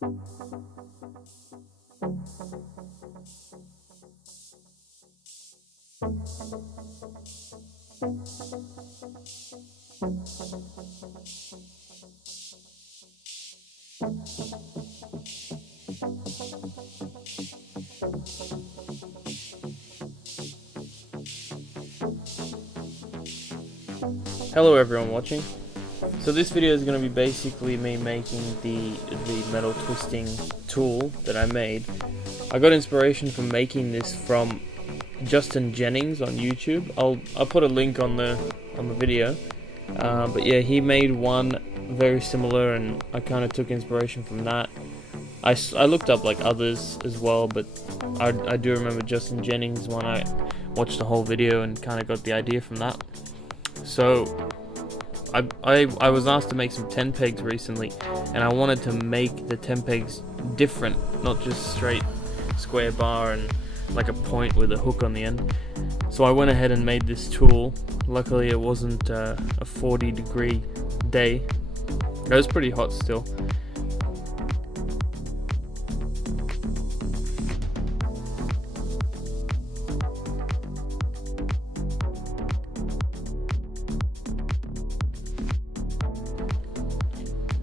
Hello everyone watching. So this video is going to be basically me making the metal twisting tool that I made. I got inspiration from making this from Justin Jennings on YouTube. I'll put a link on the video. But yeah, he made one very similar, and I kind of took inspiration from that. I looked up like others as well, but I do remember Justin Jennings one. I watched the whole video and kind of got the idea from that. So I was asked to make some 10 pegs recently, and I wanted to make the 10 pegs different, not just straight square bar and like a point with a hook on the end. So I went ahead and made this tool. Luckily it wasn't a 40-degree day. It was pretty hot still.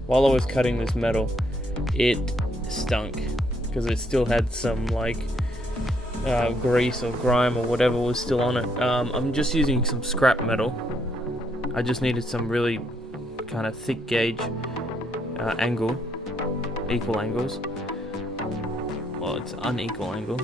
While I was cutting this metal, it stunk because it still had some like grease or grime or whatever was still on it. I'm just using some scrap metal. I just needed some really kind of thick gauge equal angles. Well, it's unequal angle.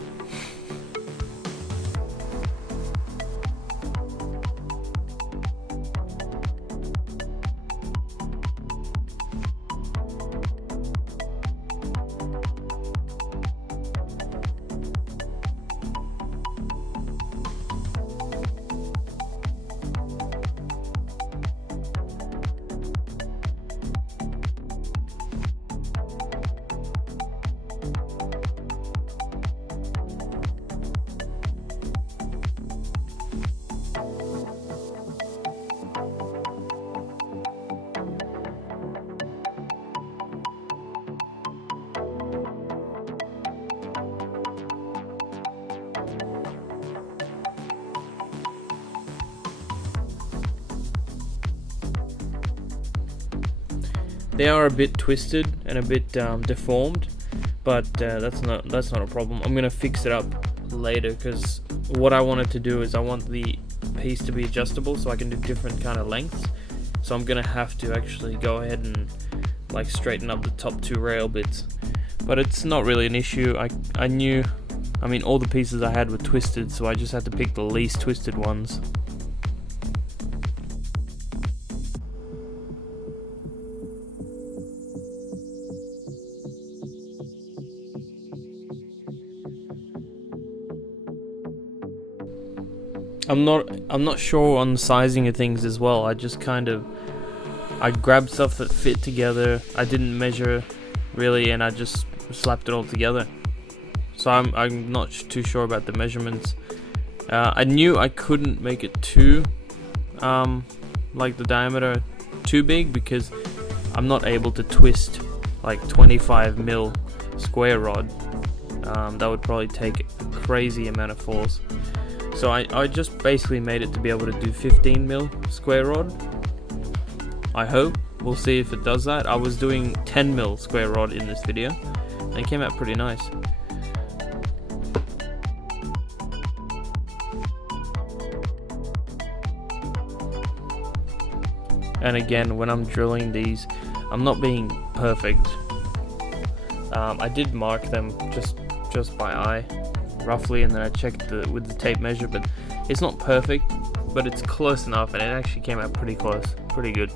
They are a bit twisted and a bit deformed, but that's not a problem. I'm gonna fix it up later, because what I wanted to do is I want the piece to be adjustable so I can do different kind of lengths. So I'm gonna have to actually go ahead and like straighten up the top two rail bits, but it's not really an issue. I mean all the pieces I had were twisted, so I just had to pick the least twisted ones. I'm not sure on the sizing of things as well. I just I grabbed stuff that fit together. I didn't measure really, and I just slapped it all together. So I'm not too sure about the measurements. I knew I couldn't make it too like the diameter too big, because I'm not able to twist like 25mm square rod. That would probably take a crazy amount of force. So I just basically made it to be able to do 15mm square rod. I hope. We'll see if it does that. I was doing 10mm square rod in this video, and it came out pretty nice. And again, when I'm drilling these, I'm not being perfect. I did mark them just by eye, roughly, and then I checked with the tape measure, but it's not perfect, but it's close enough, and it actually came out pretty close, pretty good.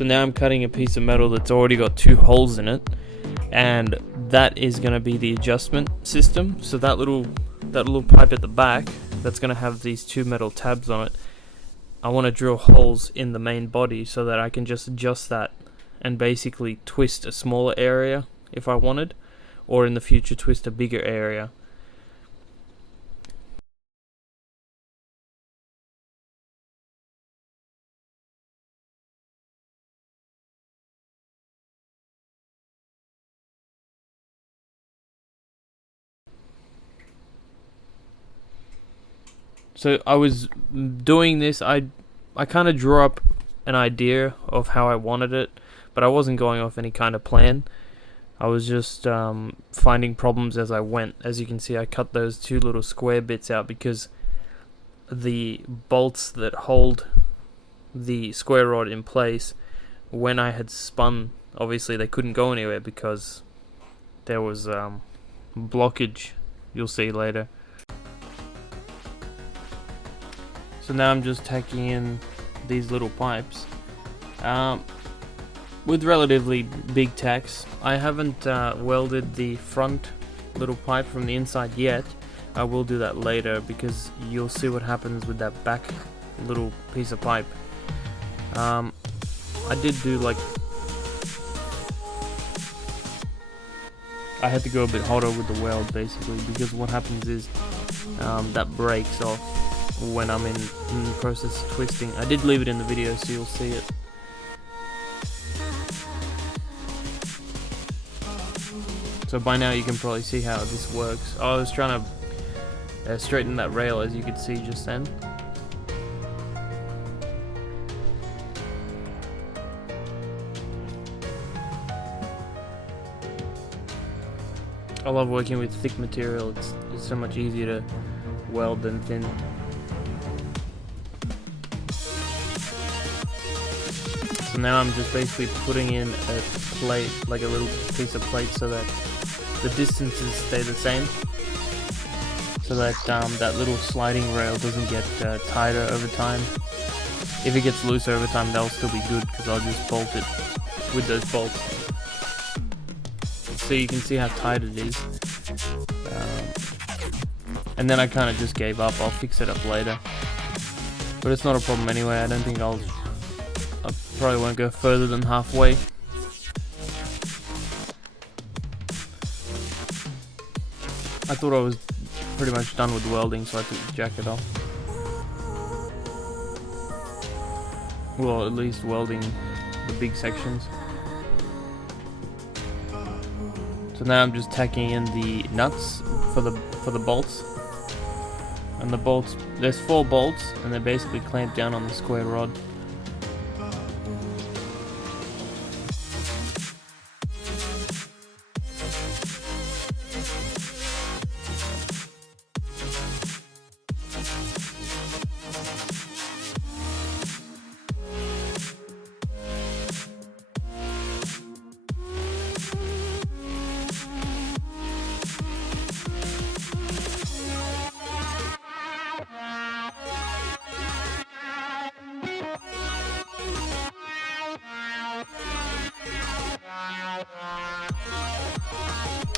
So now I'm cutting a piece of metal that's already got 2 holes in it, and that is going to be the adjustment system. So that little pipe at the back, that's going to have these 2 metal tabs on it. I want to drill holes in the main body so that I can just adjust that and basically twist a smaller area if I wanted, or in the future twist a bigger area. So I was doing this, I kind of drew up an idea of how I wanted it, but I wasn't going off any kind of plan. I was just finding problems as I went. As you can see, I cut those 2 little square bits out because the bolts that hold the square rod in place, when I had spun, obviously they couldn't go anywhere because there was blockage. You'll see later. So now I'm just tacking in these little pipes with relatively big tacks. I haven't welded the front little pipe from the inside yet. I will do that later because you'll see what happens with that back little piece of pipe. I did do like, I had to go a bit hotter with the weld basically, because what happens is that breaks off when I'm in the process of twisting. I did leave it in the video so you'll see it. So by now you can probably see how this works. I was trying to straighten that rail, as you could see just then. I love working with thick material. It's so much easier to weld than thin. So now I'm just basically putting in a plate, like a little piece of plate, so that the distances stay the same, so that that little sliding rail doesn't get tighter over time. If it gets looser over time, that'll still be good because I'll just bolt it with those bolts. So you can see how tight it is. And then I kind of just gave up. I'll fix it up later. But it's not a problem anyway. I don't think I probably won't go further than halfway. I thought I was pretty much done with welding, so I took the jacket off. Well, at least welding the big sections. So now I'm just tacking in the nuts for the bolts. And the bolts, there's 4 bolts, and they're basically clamped down on the square rod.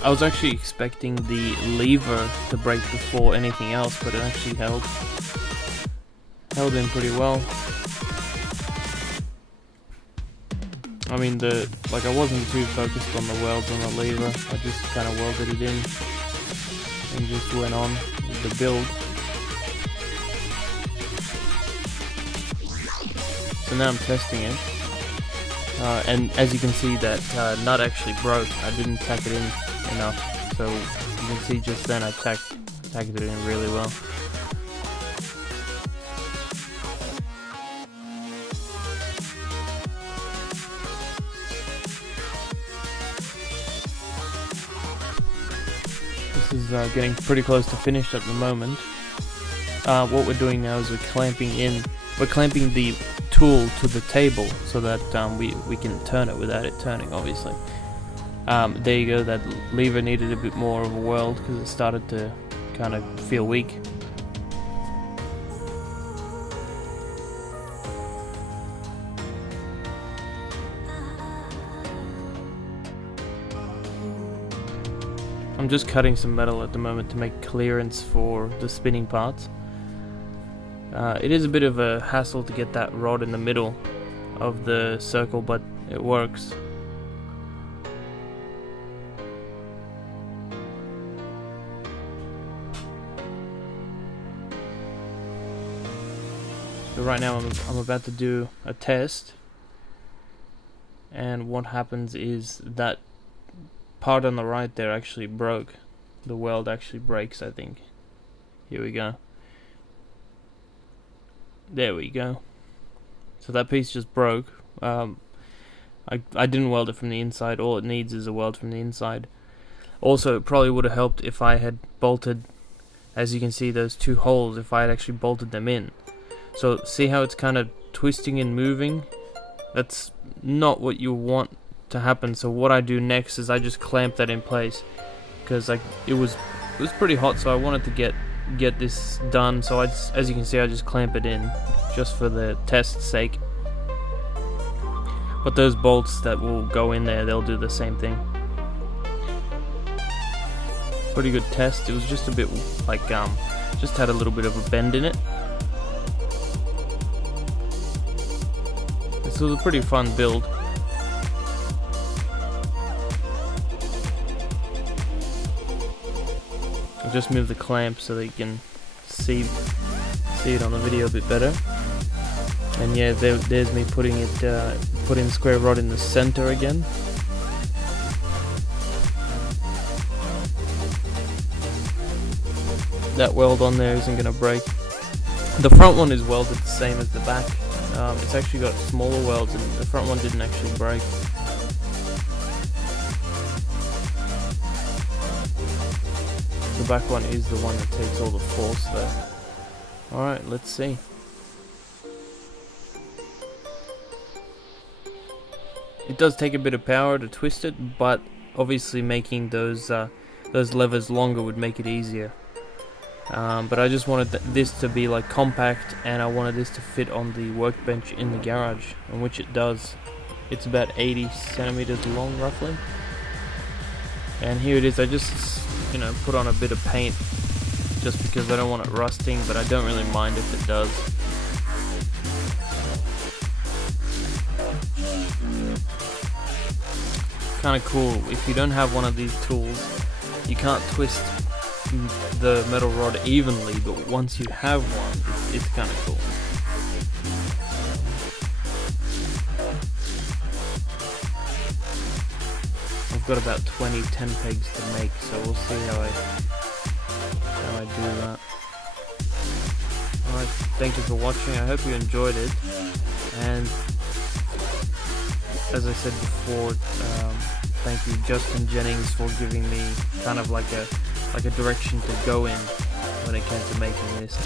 I was actually expecting the lever to break before anything else, but it actually held in pretty well. I mean, I wasn't too focused on the welds on the lever. I just kind of welded it in and just went on with the build. So now I'm testing it, and as you can see, that nut actually broke. I didn't tack it in enough, so you can see just then I tacked it in really well. This is getting pretty close to finished at the moment. What we're doing now is we're clamping the tool to the table so that we can turn it without it turning, obviously. There you go, that lever needed a bit more of a weld because it started to kind of feel weak. I'm just cutting some metal at the moment to make clearance for the spinning parts. It is a bit of a hassle to get that rod in the middle of the circle, but it works. So right now I'm about to do a test, and what happens is that part on the right there actually broke. The weld actually breaks, I think. Here we go. There we go. So that piece just broke. I didn't weld it from the inside. All it needs is a weld from the inside. Also, it probably would have helped if I had bolted, as you can see, those two holes, if I had actually bolted them in. So see how it's kind of twisting and moving? That's not what you want to happen. So what I do next is I just clamp that in place, because it was pretty hot, so I wanted to get this done. So as you can see, I just clamp it in just for the test's sake. But those bolts that will go in there, they'll do the same thing. Pretty good test. It was just a bit like just had a little bit of a bend in it. This was a pretty fun build. I'll just move the clamp so that you can see it on the video a bit better. And yeah, there's me putting square rod in the center again. That weld on there isn't gonna break. The front one is welded the same as the back. It's actually got smaller welds, and the front one didn't actually break. The back one is the one that takes all the force there. Alright, let's see. It does take a bit of power to twist it, but obviously making those levers longer would make it easier. But I just wanted this to be like compact, and I wanted this to fit on the workbench in the garage, and which it does. It's about 80 centimeters long roughly. And here it is. I just put on a bit of paint just because I don't want it rusting, but I don't really mind if it does. Kind of cool. If you don't have one of these tools, you can't twist the metal rod evenly, but once you have one, it's kind of cool. I've got about 20 10 pegs to make, so we'll see how I do that. Alright, thank you for watching. I hope you enjoyed it, and as I said before, thank you Justin Jennings for giving me kind of like a direction to go in when it came to making this.